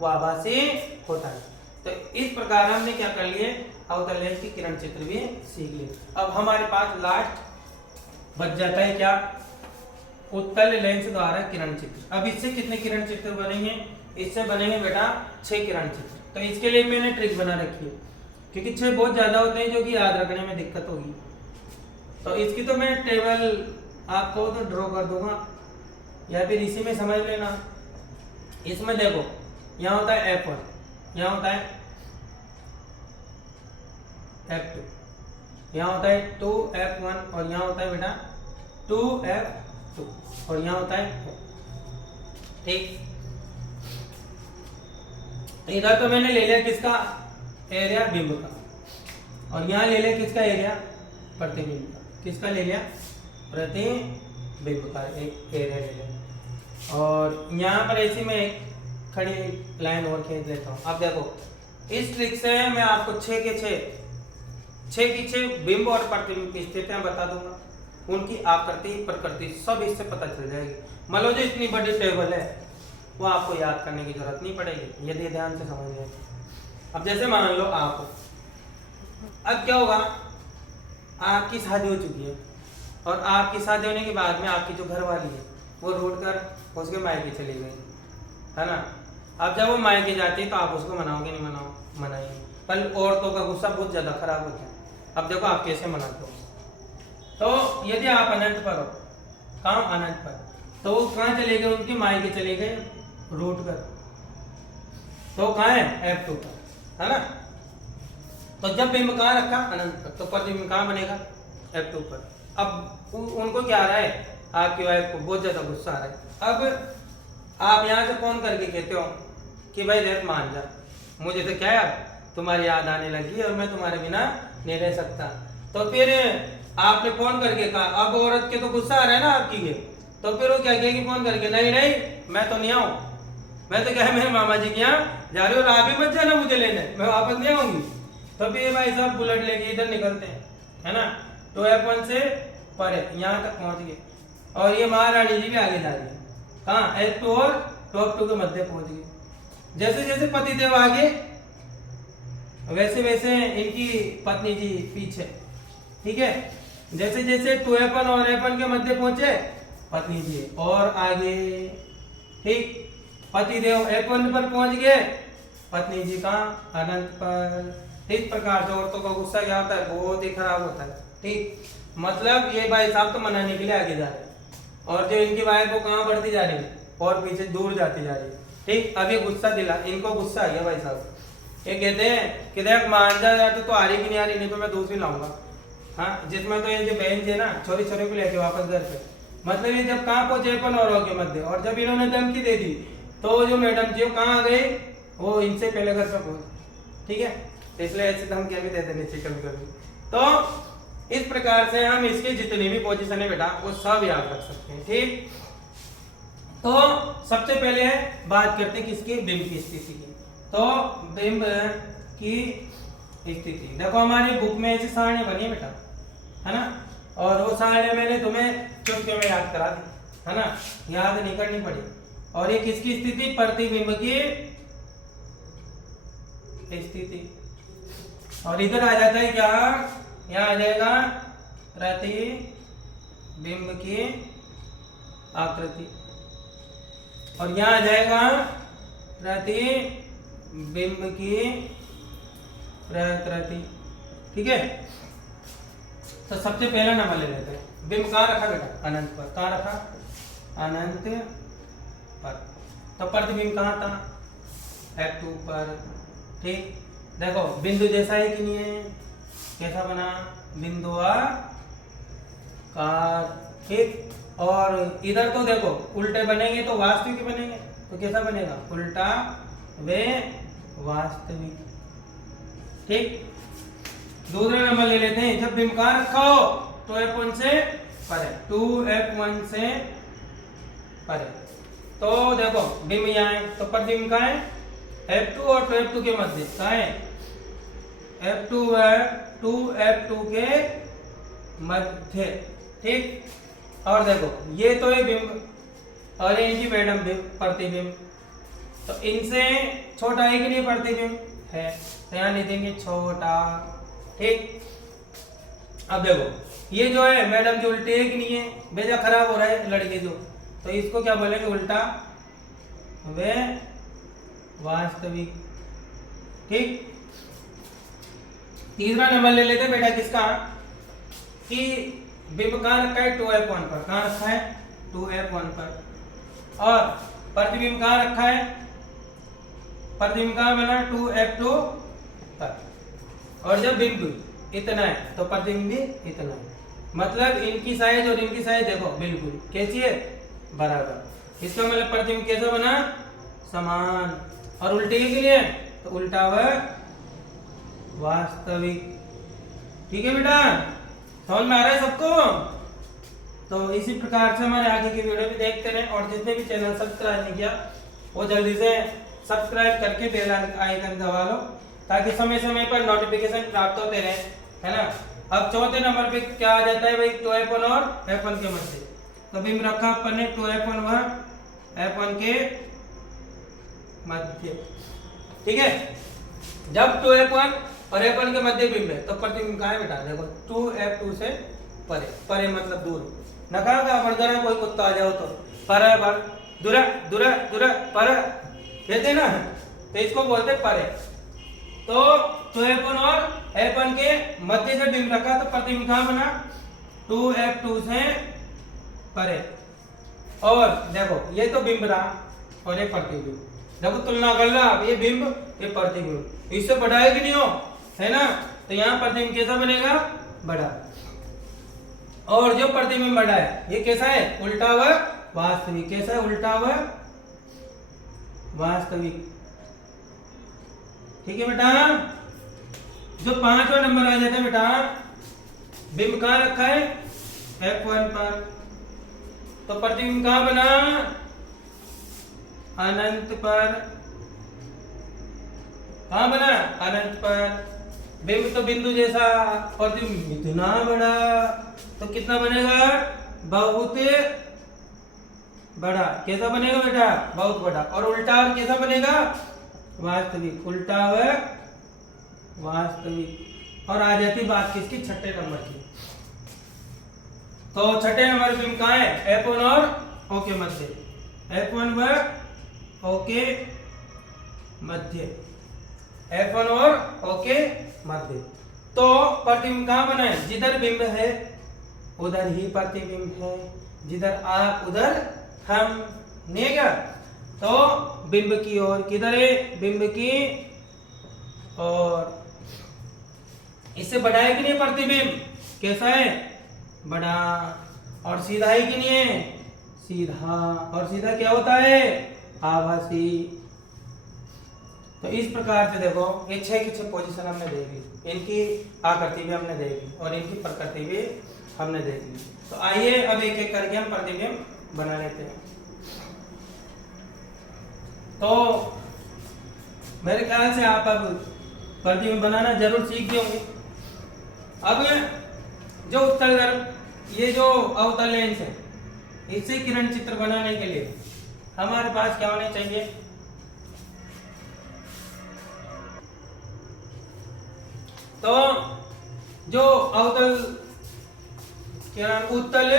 व आभासी होता है। तो इस प्रकार हमने क्या कर लिए, अवतल लेंस की किरण चित्र भी सीख लिए। अब हमारे पास लास्ट बच जाता है क्या, उत्तल लेंस द्वारा किरण चित्र। अब इससे कितने किरण चित्र बनेंगे, इससे बनेंगे बेटा 6 किरण चित्र। तो इसके लिए मैंने ट्रिक बना रखी है, क्योंकि 6 बहुत ज्यादा होते हैं जो कि याद रखने में दिक्कत होगी। तो इसकी तो मैं टेबल आपको तो ड्रॉ कर दूंगा या फिर इसी में समझ लेना। इसमें देखो यहाँ होता है F1, यहाँ होता है F2, यहाँ होता है 2F1 और यहाँ होता है बेटा 2F2 और यहाँ होता है। ठीक, इधर तो मैंने ले लिया किसका एरिया, बिंब का, और यहाँ ले लिया किसका एरिया, प्रतिबिंब का। किसका ले लिया, प्रतिबिंब का एक एरिया ले लिया। और यहाँ पर ऐसी में एक खड़ी लाइन और खींच लेता हूँ। अब देखो इस ट्रिक से मैं आपको 6 की 6 बिंब और प्रतिबिंब की स्थितियां बता दूंगा, उनकी आकृति प्रकृति सब इससे पता चल जाएगी। मान लो जो इतनी बड़ी टेबल है वो आपको याद करने की जरूरत नहीं पड़ेगी यदि ध्यान से समझ लें। अब जैसे मान लो आप, अब क्या होगा, आपकी शादी हो चुकी है और आपकी शादी होने के बाद में आपकी जो घर वाली है वो रोड कर उसके मायके चली गई, है ना। अब जब वो मायके जाती है तो आप उसको मनाओगे, नहीं मनाएंगे। पर औरतों का गुस्सा बहुत ज्यादा खराब होता है। अब देखो आप कैसे मनाते हो। तो यदि आप अनंत पर हो, काम अनंत पर, तो वो कहाँ चले गए, उनके मायके चले गए रूट कर, तो कहाँ है F2 पर, है ना। तो जब बिंब कहाँ रखा, अनंत पर, तो प्रतिबिंब कहाँ बनेगा, F2 पर। अब उनको क्या आ रहा है, आपकी वाइफ को बहुत ज्यादा गुस्सा आ रहा है। अब आप यहाँ से फोन करके कहते हो कि भाई रेत मान जा, मुझे तो क्या यार तुम्हारी याद आने लगी और मैं तुम्हारे बिना नहीं रह सकता। तो फिर आपने फोन करके कहा, अब औरत के तो गुस्सा आ रहा है ना आपकी के, तो फिर वो क्या कहेगी फोन करके, नहीं नहीं मैं तो नहीं आऊँ, मैं तो क्या है मेरे मामा जी के यहाँ जा रही हूँ, आप ही मत जाना मुझे लेने, मैं वापस नहीं आऊंगी। तो फिर भाई साहब बुलेट लेके इधर निकलते हैं, है ना। तो F1 से परे यहाँ तक पहुंच गए और ये महारानी जी भी आगे जा रही है, कहाँ F2 और F2 के मध्य पहुंच गए। जैसे जैसे पतिदेव आगे वैसे वैसे इनकी पत्नी जी पीछे, ठीक है। जैसे जैसे 2F1 और F1 के मध्य पहुंचे पत्नी जी और आगे, ठीक। पतिदेव F1 पर पहुंच गए, पत्नी जी का अनंत पर। इस प्रकार से औरतों का गुस्सा क्या होता है, बहुत ही खराब होता है, ठीक। मतलब ये भाई साहब तो मनाने के लिए आगे जा रहे हैं और जो इनकी वाइफ वो कहाँ बढ़ती जा रही है और पीछे दूर जाती जा रही है, ठीक। अब ये गुस्सा दिला, इनको गुस्सा आ गया भाई साहब, ये कहते हैं कि देख मान जा, या तो आ रही कि नहीं आ रही, नहीं तो मैं दूसरी लाऊंगा। हाँ, जिसमें तो ये जो बहन जी है ना, छोरी छोरी को लेके वापस घर पे, मतलब ये जब कहाँ पहुंचे F1 और के मध्य, और जब इन्होंने धमकी दे दी तो जो मैडम जी वो कहाँ आ गई, वो इनसे पहले घर पे पहुंच, ठीक है। इसलिए ऐसे धमकियां भी दे देनी चाहिए कभी कभी। तो इस प्रकार से हम इसकी जितनी भी पोजीशन है बेटा वो सब याद रख सकते हैं, ठीक। तो सबसे पहले बात करते हैं किसकी, बिंब की स्थिति की। तो बिंब की स्थिति देखो, हमारी बुक में ऐसी सारणी बनी है बेटा, है ना, और वो सारणी मैंने तुम्हें चुटकी में याद करा दी, है ना, याद नहीं करनी पड़ी। और ये किसकी स्थिति, प्रतिबिंब की स्थिति। और इधर आ जाता है क्या, यहाँ आ जाएगा प्रतिबिंब की आकृति, और यहाँ आ जाएगा प्रतिबिंब की प्रकृति, ठीक है। तो सबसे पहला नंबर ले लेते हैं, बिंब कहाँ रखा बेटा, अनंत पर। कहाँ रखा, अनंत पर। तो प्रतिबिंब कहाँ था, F2 पर, ठीक। देखो बिंदु जैसा है कि नहीं है, कैसा बना, बिंदुआकार, ठीक। और इधर तो देखो उल्टे बनेंगे तो वास्तविक बनेंगे, तो कैसा बनेगा, उल्टा वे वास्तविक, ठीक। दूसरा नंबर ले लेते हैं, जब बिंब कहाँ रखा हो तो F1 से परे, 2F1 से परे। तो देखो बिंब यहाँ है, तो प्रतिबिंब कहाँ है, F2 और 2F2 के मध्य, कहाँ है, F2 है 2F2 के मध्य, ठीक। और देखो ये तो है बिंब और ये इनकी मैडम प्रतिबिंब, तो इनसे छोटा है कि नहीं प्रतिबिंब है, तो यहाँ लिखेंगे छोटा, ठीक। अब देखो ये जो है मैडम जो उल्टे है कि नहीं है, बेजा खराब हो रहा है लड़के जो, तो इसको क्या बोलेंगे, उल्टा वे वास्तविक, ठीक। तीसरा नंबर ले लेते हैं बेटा किसका, कि बिंब कहाँ रखा है, 2F1 पर। कहाँ रखा है, 2F1 पर। और प्रतिबिंब कहाँ रखा है, प्रतिबिंब कहाँ बना, 2F2 पर। और जब बिंब इतना है तो प्रतिबिंब भी इतना है, मतलब इनकी साइज और इनकी साइज देखो बिल्कुल कैसी है, बराबर। इसका मतलब प्रतिबिंब कैसा बना, समान, और उल्टे के लिए तो उल्टा व वास्तविक। ठीक है बेटा, समझ में आ रहा है सबको? तो इसी प्रकार से हमारे आगे की वीडियो भी देखते रहे, और जितने भी चैनल सब्सक्राइब नहीं किया वो जल्दी से सब्सक्राइब करके बेल आइकन दबा लो, ताकि समय समय पर नोटिफिकेशन प्राप्त होते रहे, है ना। अब चौथे नंबर पे क्या आ जाता है भाई, 2f1 और f1 के मध्य। तो बिंब रखा अपन ने 2f1 व f1 के मध्य। ठीक है, जब 2f1 और f1 के मध्य बिंब है तो प्रतिबिंब कहाँ है बेटा? देखो 2f2 से परे, परे मतलब दूर। न कहा का बढ़ कोई कुत्ता आ जाओ तो पर बर दूरा दूरा दूरा पर कहते ना, तो इसको बोलते परे। तो 2f1 और f1 के मध्य से बिंब रखा तो प्रतिबिंब कहाँ बना? 2f2 से परे। और देखो ये तो बिंब रहा और ये प्रतिबिंब, देखो तुलना कर लो आप, ये बिंब ये प्रतिबिंब, इससे बड़ा है कि नहीं हो, है ना। तो यहाँ प्रतिबिंब कैसा बनेगा? बड़ा। और जो प्रतिबिंब बड़ा है ये कैसा है? उल्टा व वास्तविक। कैसा है? उल्टा व वास्तविक। ठीक है बेटा, जो 5वां नंबर आ जाता है बेटा, बिंब कहाँ रखा है? f1 पर, तो प्रतिबिंब कहाँ बना? अनंत पर। कहाँ बना? अनंत पर। बिंब तो बिंदु जैसा, प्रतिबिंब इतना बड़ा, तो कितना बनेगा? बहुत बड़ा। कैसा बनेगा बेटा? बहुत बड़ा। और उल्टा और कैसा बनेगा? वास्तविक। उल्टा व वास्तविक। और आ जाती बात किसकी? छठे नंबर की। तो छठे नंबर बिंब कहाँ है? f1 और o के मध्य। f1 व o के मध्य, f1 और o के मध्य। तो प्रतिबिंब कहाँ बना है? जिधर बिंब है उधर ही प्रतिबिंब है, जिधर आप उधर हम, नहीं क्या? तो बिंब की ओर, किधर है? बिंब की और इससे बड़ा है कि नहीं प्रतिबिंब? कैसा है? बड़ा। और सीधा है कि नहीं है? सीधा। और सीधा क्या होता है? आभासी। तो इस प्रकार से देखो ये 6 की 6 पोजीशन हमने देख ली, इनकी आकृति भी हमने देख ली और इनकी प्रकृति भी हमने देख ली। तो आइए अब एक एक करके हम प्रतिबिंब बना लेते हैं। तो मेरे ख्याल से आप अब प्रतिबिंब बनाना जरूर सीख गए होंगे। अब जो उत्तल दर्पण, ये जो अवतल लेंस है, इससे किरण चित्र बनाने के लिए हमारे पास क्या होने चाहिए? तो जो अवतल किरण उत्तल,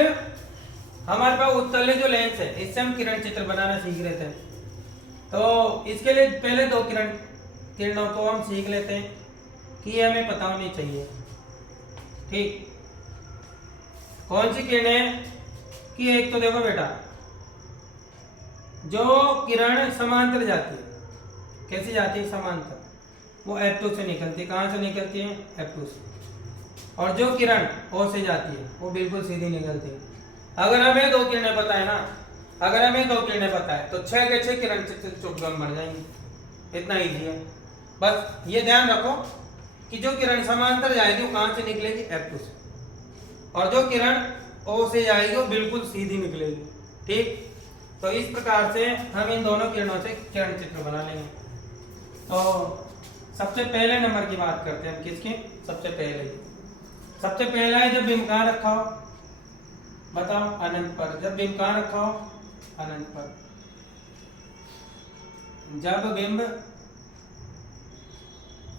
हमारे पास उत्तल जो लेंस है, इससे हम किरण चित्र बनाना सीख रहे थे। तो इसके लिए पहले 2 किरणों को हम सीख लेते हैं कि ये हमें पता होनी चाहिए। ठीक, कौन सी किरणें? कि एक तो देखो बेटा, जो किरण समांतर जाती है, कैसी जाती है? समांतर। वो f2 से निकलती है। कहाँ से निकलती है? f2 से। और जो किरण O से जाती है वो बिल्कुल सीधी निकलती है। अगर हमें 2 किरणें पता है ना, अगर हमें 2 किरणें पता है तो 6 के 6 किरण चित्र चुटगम बन जाएंगे। इतना ईजी है। बस ये ध्यान रखो कि जो किरण समांतर जाएगी वो कहाँ से निकलेगी? f2 से। और जो किरण O से जाएगी वो बिल्कुल सीधी निकलेगी। ठीक, तो इस प्रकार से हम इन दोनों किरणों से किरण चित्र बना लेंगे। तो सबसे पहले नंबर की बात करते हैं हम, किसकी? सबसे पहला है जब बिंब कहाँ रखा हो? बताओ? अनंत पर। जब बिंब कहाँ रखा हो? अनंत पर। जब बिंब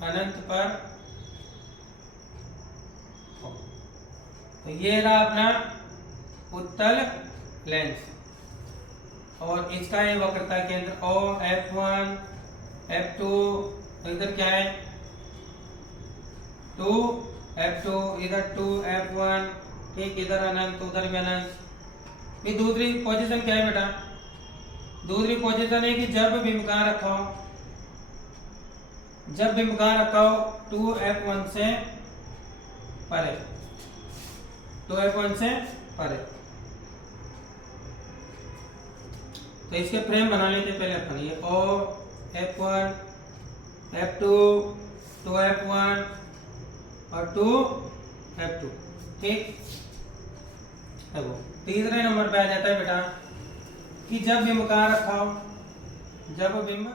अनंत पर, तो ये रहा अपना उत्तल लेंस, और इसका है वक्रता केंद्र O, f1 f2, इधर क्या है? 2 f2, इधर 2 f1। ठीक, इधर अनंत, उधर भी अनंत। ये दूसरी पोजीशन क्या है बेटा? दूसरी पोजीशन है कि जब बिंब कहाँ रखा हो? जब बिंब कहाँ रखा हो? 2f1 से परे। 2f1 से परे। तो इसके फ्रेम बना लेते पहले अपन। ये O F1, F2, 2F1 और 2F2। ठीक, देखो तीसरे नंबर पे आ जाता है बेटा कि जब बिंब कहाँ रखा हो, जब बिंब